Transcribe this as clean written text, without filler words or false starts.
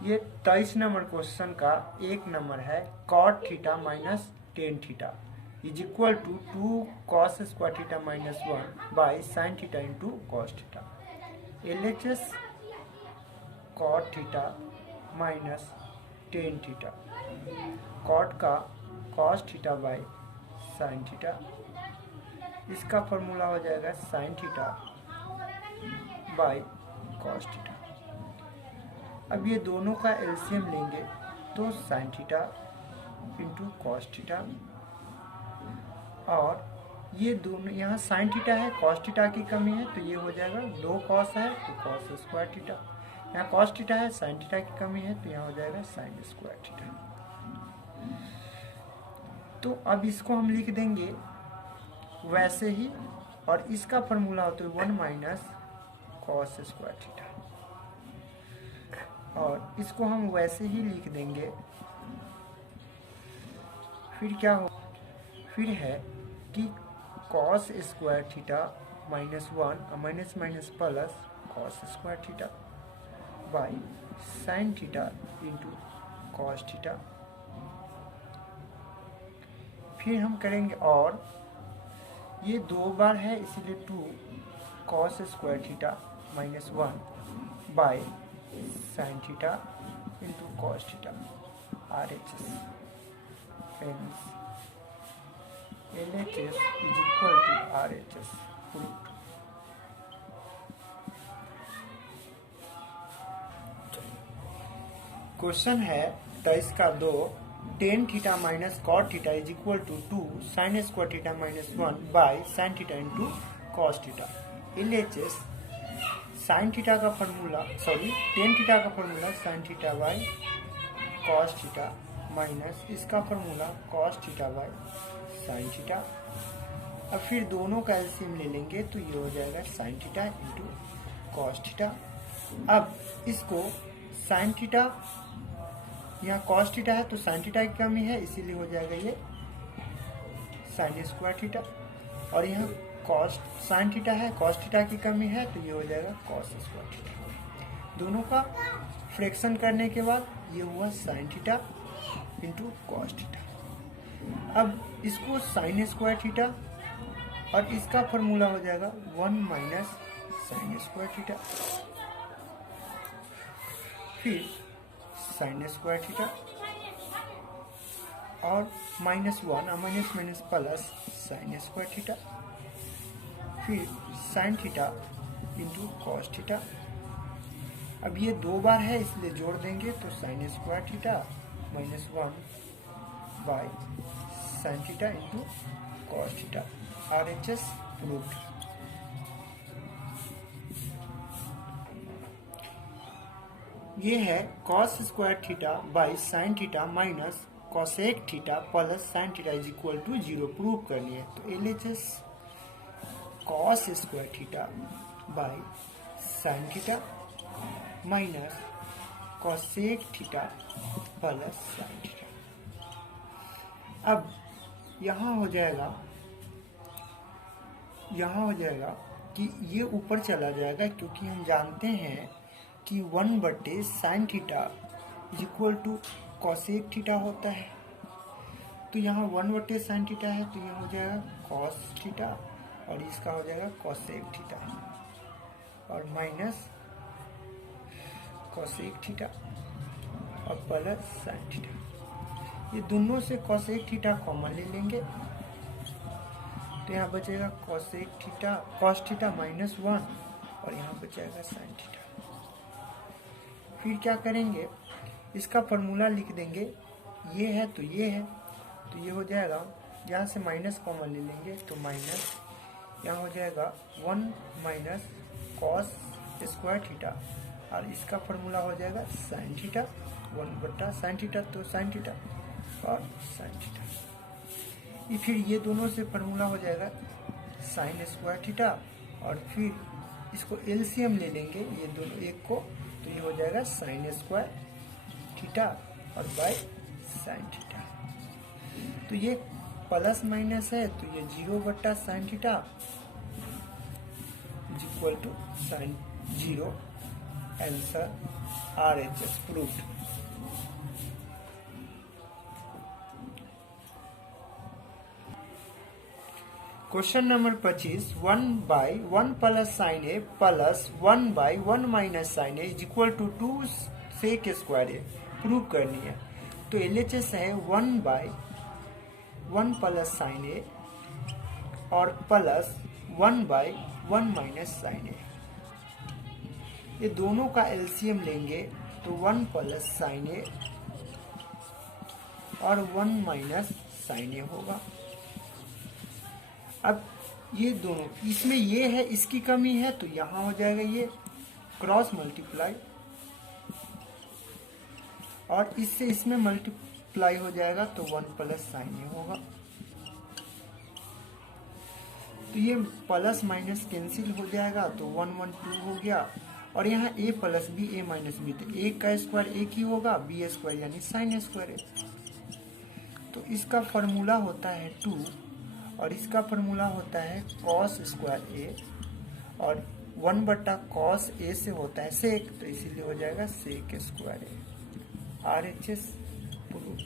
ये 23 number question का एक नंबर है cot theta minus tan theta is equal to 2 cos square theta minus 1 by sine theta into cos theta. LHS cot theta minus tan theta, cot का cos theta by sine theta, इसका formula हो जाएगा sine theta by cos theta. अब ये दोनों का LCM लेंगे तो sine theta into cos theta, और ये दोनों यहाँ साइन थीटा है, कॉस थीटा की कमी है तो ये हो जाएगा 2 कॉस है तो कॉस स्क्वायर थीटा, यहाँ कॉस थीटा है साइन थीटा की कमी है तो यहाँ हो जाएगा साइन स्क्वायर थीटा। तो अब इसको हम लिख देंगे वैसे ही, और इसका फॉर्मूला होता है 1 माइनस कॉस स्क्वायर थीटा, और इसको हम वैसे ही लिख देंगे। फिर क्या हो, फिर है कि cos square theta minus 1 minus minus plus cos square theta by sine theta into cos theta. फिर हम करेंगे, और ये 2 बार है इसीलिए 2 cos square theta minus 1 by sine theta into cos theta RHS। LHS is equal to RHS root. Question है 23 का 2, tan theta minus cot theta is equal to 2 sine square theta minus 1 by sine theta into cos theta. LHS sine theta का formula, sorry tan theta का formula sine theta by cos theta minus इसका formula cos theta by sine theta. अब फिर दोनों का LCM ले लेंगे तो ये हो जाएगा sine theta into cos theta. अब इसको साइन थीटा, यहाँ कॉस थीटा है तो साइन थीटा की कमी है इसीलिए हो जाएगा ये साइन स्क्वायर थीटा, और यहाँ कॉस साइन थीटा है कॉस थीटा की कमी है तो ये हो जाएगा कॉस स्क्वायर थीटा। दोनों का फ्रैक्शन करने के बाद ये हुआ sign theta into cos theta. अब इसको साइन स्क्वायर थीटा, और इसका फॉर्मूला हो जाएगा 1 माइनस साइन स्क्वायर थीटा, फिर साइन स्क्वायर थीटा और minus 1 minus minus plus sine square theta, फिर sine theta into cos theta. अब ये 2 बार है इसलिए जोड़ देंगे तो sine square theta minus 1 by sine theta into cos theta RHS root. ये है cos square theta by sine theta minus cosec theta plus sine theta is equal to 0 prove करनी है। तो LHS cos square theta by sine theta minus cosec theta plus sine theta. अब यहाँ हो जाएगा कि ये ऊपर चला जाएगा, क्योंकि हम जानते हैं कि 1 sine theta is equal to cosec theta होता है। तो यहाँ 1 साइन थीटा है तो ये हो जाएगा कॉस थीटा, और इसका हो जाएगा कॉसेक थीटा और माइनस कॉसेक थीटा और प्लस साइन थीटा। ये दोनों से कॉसेक थीटा कॉमन ले लेंगे तो यहाँ बचेगा cosec theta cos theta minus 1 और यहाँ बचेगा साइन थीटा। फिर क्या करेंगे, इसका फॉर्मूला लिख देंगे, ये है तो ये हो जाएगा, यहाँ से माइनस कॉमन ले लेंगे तो माइनस, यहाँ हो जाएगा 1 माइनस कॉस स्क्वायर थीटा और इसका फॉर्मूला हो जाएगा साइन थीटा 1 साइन थीटा, तो साइन थीटा और साइन थीटा। फिर ये दोनों से फॉर्मूला हो जाएगा साइन स्क्वायर थीटा और फिर इसको एलसीएम ले लेंगे ये दोनों एक को, तो ये हो जाएगा साइन स्क्वायर थीटा और बाय साइन थीटा। तो ये प्लस माइनस है तो ये 0 sine theta is equal to sine 0 answer RHS proved. Question number 25, 1/1 plus sine A plus 1/1 minus sine A is equal to 2 sec square A prove करनी है। तो LHS है 1/1 plus sine ए और प्लस 1/1 माइनस साइन ए। ये दोनों का LCM लेंगे तो 1 प्लस साइन ए और 1 माइनस साइन ए होगा। अब ये दोनों, इसमें ये है, इसकी कमी है तो यहां हो जाएगा ये क्रॉस मल्टीप्लाई, और इससे इसमें मल्टीप्लाई हो जाएगा तो 1 प्लस साइन ए होगा। तो ये प्लस माइनस कैंसिल हो जाएगा तो 1 1 2 हो गया, और यहाँ a plus B a minus B, तो a का स्क्वायर एक ही होगा, b स्क्वायर यानी साइन स्क्वायर है। तो इसका फॉर्मूला होता है 2 और इसका फॉर्मूला होता है कॉस स्क्वायर ए, और 1 कॉस ए से होता है सेक, तो इसीलिए हो जाएगा सेक स्क्वायर ए। RHS proved.